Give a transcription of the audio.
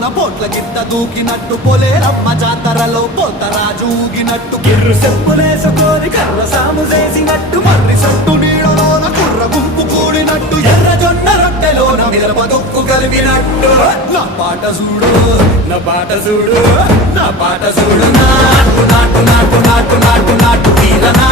జాతరలోన పోట్ల గిత్త దూకినట్టు పొలేరమ్మ జాతరలో పోతరాజు ఊగినట్టు గిర్రు చెప్పులేసుకొని కర్ర సాము చేసినట్టు మర్రి సొట్టు నీడలోన కుర్ర గుంపు కూడినట్టు ఎర్ర జొన్న రొట్టెలోన మిరప దొక్కు కలిపినట్టు నా పాట చూడు నా పాట చూడు నా పాట చూడు నాటు నాటు నాటు నాటు నాటు నాటు వీరనా